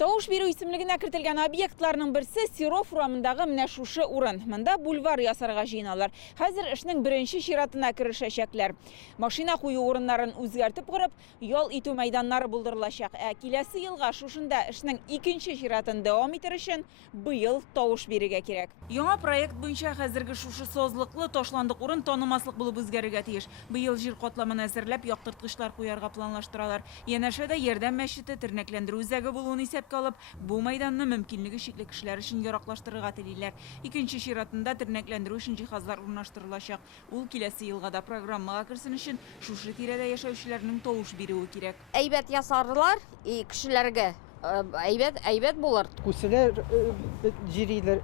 Тауыш беру исемлегенә кертелгән объектларның берсе Серов урамындагы менә шушы урын. Монда бульвар ясарга җыеналар. Хәзер эшнең беренче чиратына керешәчәкләр. Машина кую урыннарын үзгәртеп корып, ял итү мәйданнары булдырылачак. Киләсе елга шушында эшнең икенче чиратын дәвам итер өчен быел тавыш бирергә кирәк. Яңа проект буенча хәзерге шушы созлыклы ташландык урын танымаслык булып үзгәрергә тиеш. Быел җир катламын әзерләп, яктырткычлар куярга планлаштыралар. Янәшәдә Ярдәм мәчете тернәкләндерү үзәге булуын исәпкә алып, бу мәйданны мөмкинлеге чикле кешеләр өчен яраклаштырырга телиләр. Икенче чиратында тернәкләндерү өчен җиһазлар урнаштырылачак. Ул киләсе елга да программага керсен өчен шушы тирәдә яшәүчеләрнең тавыш бирүе кирәк. Әйбәт ясарлар, кешеләргә әйбәт булыр. Күселәр җириләр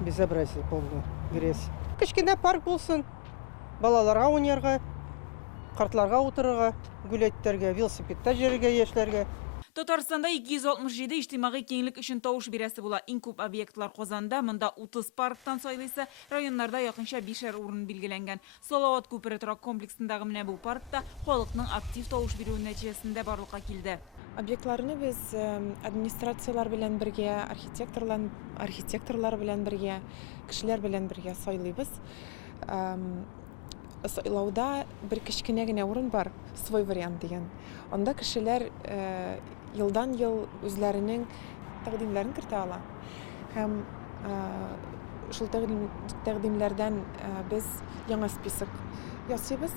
безобразие полное, грязь. Кечкенә парк булсын, балаларга уйнарга, картларга утырырга, гүләйтәргә, велосипедта йөрергә яшьләргә. Татарстанда 267 иҗтимагый киңлек өчен тавыш бирәсе була. Иң күп объектлар Казанда, монда 30 парктан сайлыйсы, районнарда якынча 5 урын билгеләнгән. Салават күпере торак комплексындагы менә бу паркта халыкның актив тавыш бирү нәтиҗәсендә барлыкка килде. Объектларны без администрациялар белән бергә, архитекторлар белән бергә, кешеләр белән бергә сайлыйбыз. Сайлауда бер кечкенә генә урын бар, свой вариант дигән. Анда кешеләр елдан-ел үзләренең тәкъдимнәрен кертә ала. Һәм шул тәкъдимнәрдән без яңа список ясыйбыз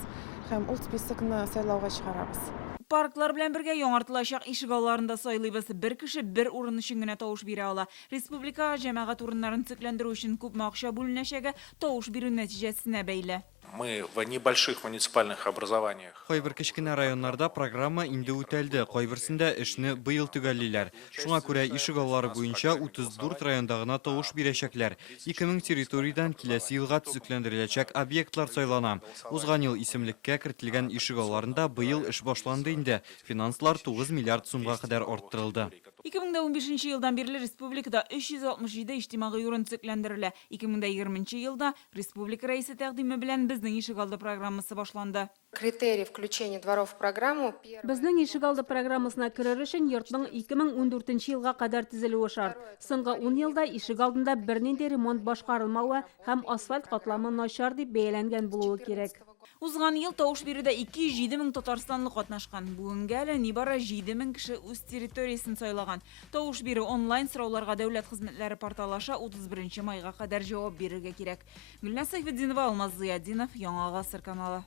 һәм ул списокны сайлауга чыгарабыз. Парклар белән бергә яңартылачак ишек алларында сайлыйбыз. Бер кеше бер урын өчен генә тавыш бирә ала. Республика җәмәгать урыннарын төзекләндерү өчен күп акча бүленәчәге тавыш бирү нәтиҗәсенә бәйле. Мы в небольших муниципальных образованиях. Кайбер кечкенә районнарда программа инде үтәлде, кайберсендә эшне быел төгәллиләр. Шуңа күрә ишек аллары буенча 34 районда гына тавыш бирәчәкләр. 2000 территориядан киләсе елга төзекләндереләчәк объектлар сайлана. Узган ел исемлеккә кертелгән ишек алларында быел эш башланды инде. Финанслар 9 миллиард сумга кадәр арттырылды. 2015 елдан бирле республикада 367 иҗтимагый урын төзекләндерелә. 2020 елда республика рәисе тәкъдиме белән безнең ишегалды программасы башланды. Критерий включения дворов в программу. Безнең ишегалды программасына керер өчен йортның 2014 елга кадәр төзелүе шарт. Соңгы 10 елда ишегалдында бернинди ремонт башкарылмавы һәм асфальт катламы начар дип бәяләнгән булуы кирәк. Узган ел тавыш бирүдә 207 мең татарстанлы катнашкан. Бүгенгә әле нибары 7 мең кеше үз территориясын сайлаган. Тавыш бирү онлайн сорауларга дәүләт хезмәтләре порталы аша 31 майга кадәр җавап бирергә кирәк. Гөлназ Сайфетдинова, Алмаз Зыяддинов, Яңа Гасыр каналы.